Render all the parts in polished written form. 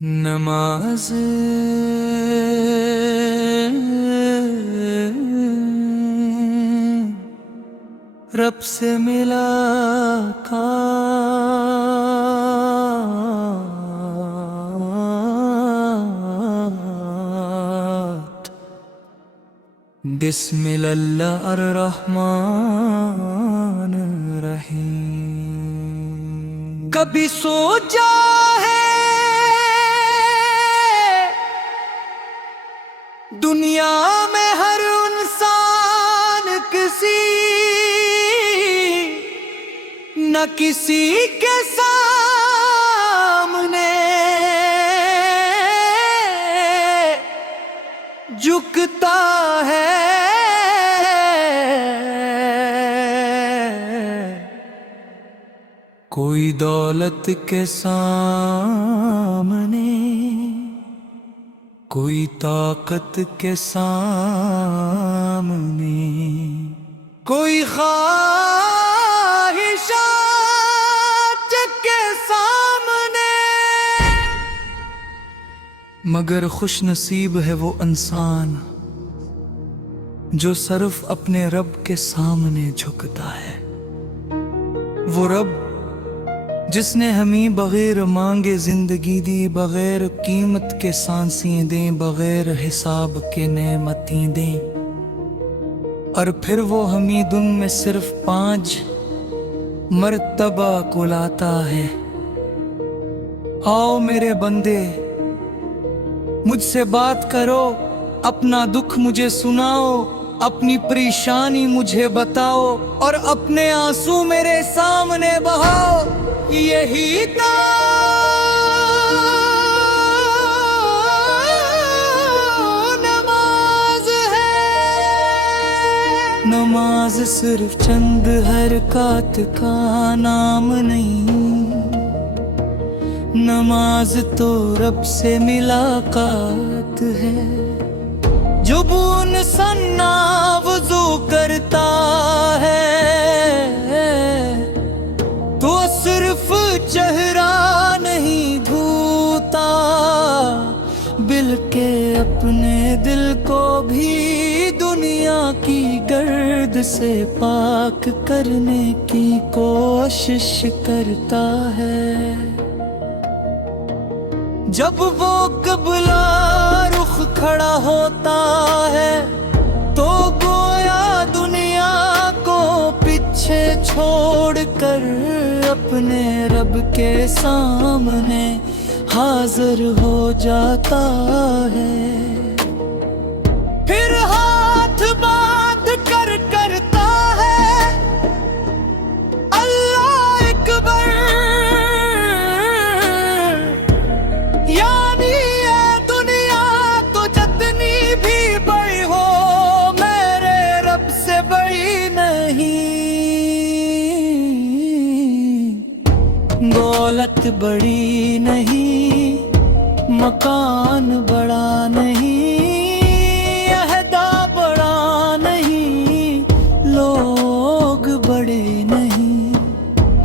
नमाज रब से मुलाकात। बिस्मिल्लाह अर्रहमान रहीम। कभी सोचा है दुनिया में हर इंसान किसी न किसी के सामने झुकता है। कोई दौलत के सामने, कोई ताकत के सामने, कोई ख्वाहिशात के सामने, मगर खुश नसीब है वो इंसान जो सिर्फ अपने रब के सामने झुकता है। वो रब जिसने हमें बगैर मांगे जिंदगी दी, बगैर कीमत के सांसें दें, बगैर हिसाब के नेमतें दें, और फिर वो हमें दिन में सिर्फ 5 मर्तबा कुलाता है। आओ मेरे बंदे, मुझसे बात करो, अपना दुख मुझे सुनाओ, अपनी परेशानी मुझे बताओ और अपने आंसू मेरे सामने बहाओ। यही तो नमाज है। नमाज सिर्फ चंद हरकत का नाम नहीं, नमाज तो रब से मुलाकात है। जो बून सन्ना वुज़ू करता है तो सिर्फ चेहरा नहीं धोता, बल्कि अपने दिल को भी दुनिया की गर्द से पाक करने की कोशिश करता है। जब वो क़िबला रुख खड़ा होता है तो गोया दुनिया को पीछे छोड़कर अपने रब के सामने हाजिर हो जाता है। फिर हाथ बांध कर करता है अल्लाह अकबर, यानी ये दुनिया तो जितनी भी बड़ी हो मेरे रब से बड़ी नहीं। दौलत बड़ी नहीं, मकान बड़ा नहीं, अहदा बड़ा नहीं, लोग बड़े नहीं,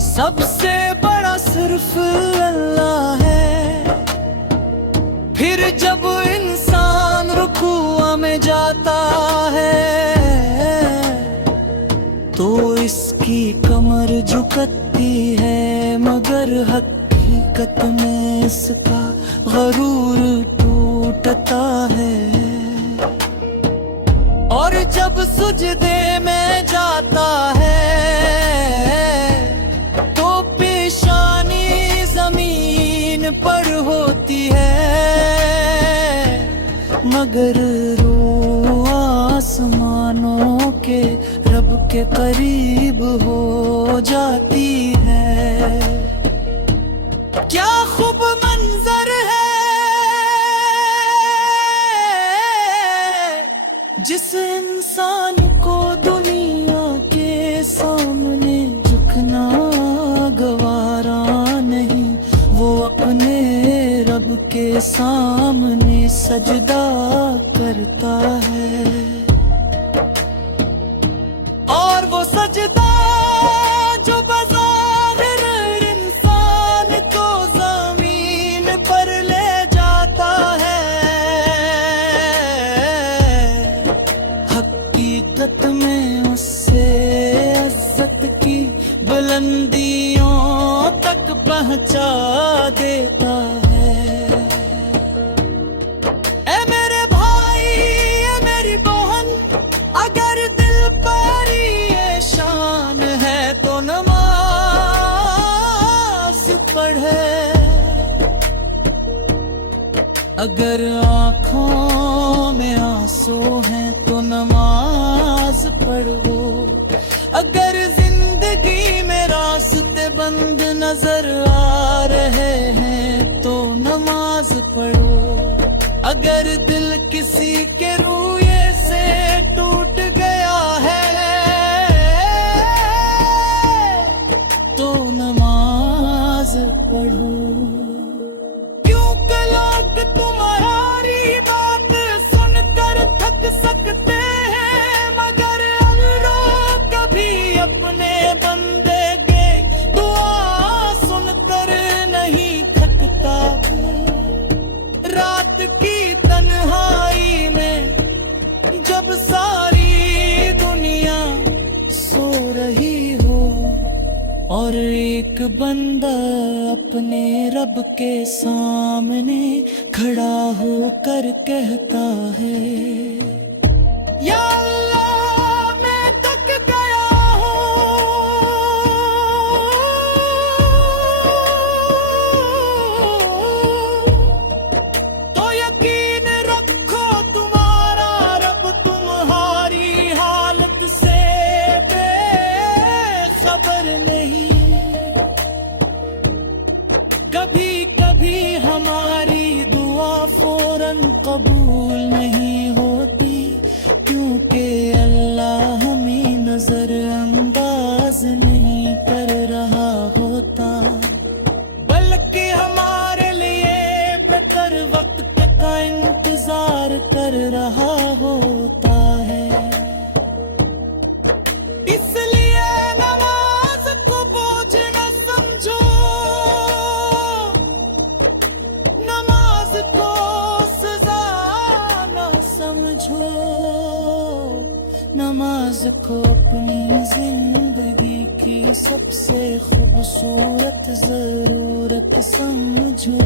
सबसे बड़ा सिर्फ अल्लाह है। फिर जब इंसान रुकुआ में जाता है तो इसकी कमर झुकती है, मगर हकीकत में इसका गरूर टूटता है। और जब सुजदे में जाता है तो पेशानी जमीन पर होती है, मगर रूह आसमानों के रब के करीब हो जाती है। क्या खूब मंजर है जिस इंसान को दुनिया के सामने झुकना गवारा नहीं, वो अपने रब के सामने सजदा करता है। और वो सजदा जो बज़ाहिर इंसान को ज़मीन पर ले बचा देता है। ए मेरे भाई, ए मेरी बहन, अगर दिल पर ये शान है तो नमाज पढ़े। अगर आंखों में आंसू हैं तो नमाज पढ़ो। अगर जिंदगी में रास्ते बंद नजर आ रहे हैं तो नमाज पढ़ो। अगर दिल किसी के रूए से टूट गया है तो नमाज पढ़ो। क्यों लोग तुम्हारी बात सुनकर थक सकते हैं, मगर अल्लाह कभी अपने बंदे के दुआ सुनकर नहीं थकता। रात की तन्हाई में जब सारी दुनिया सो रही हो और एक बंदा अपने रब के सामने खड़ा होकर कहता है, या अल्लाह मैं थक गया हूँ, तो यकीन रखो तुम्हारा रब तुम्हारी हालत से बेखबर नहीं। कभी कभी हमारी दुआ फौरन कबूल नहीं होती, क्योंकि अल्लाह हमें नजरअंदाज नहीं कर रहा होता, बल्कि हमारे लिए बेहतर वक्त का इंतजार कर रहा होता है। इसलिए नमाज को बोझ न समझो, नमाज को सजा न समझो, नमाज को अपनी जिंदगी की सबसे खूबसूरत जरूरत समझो।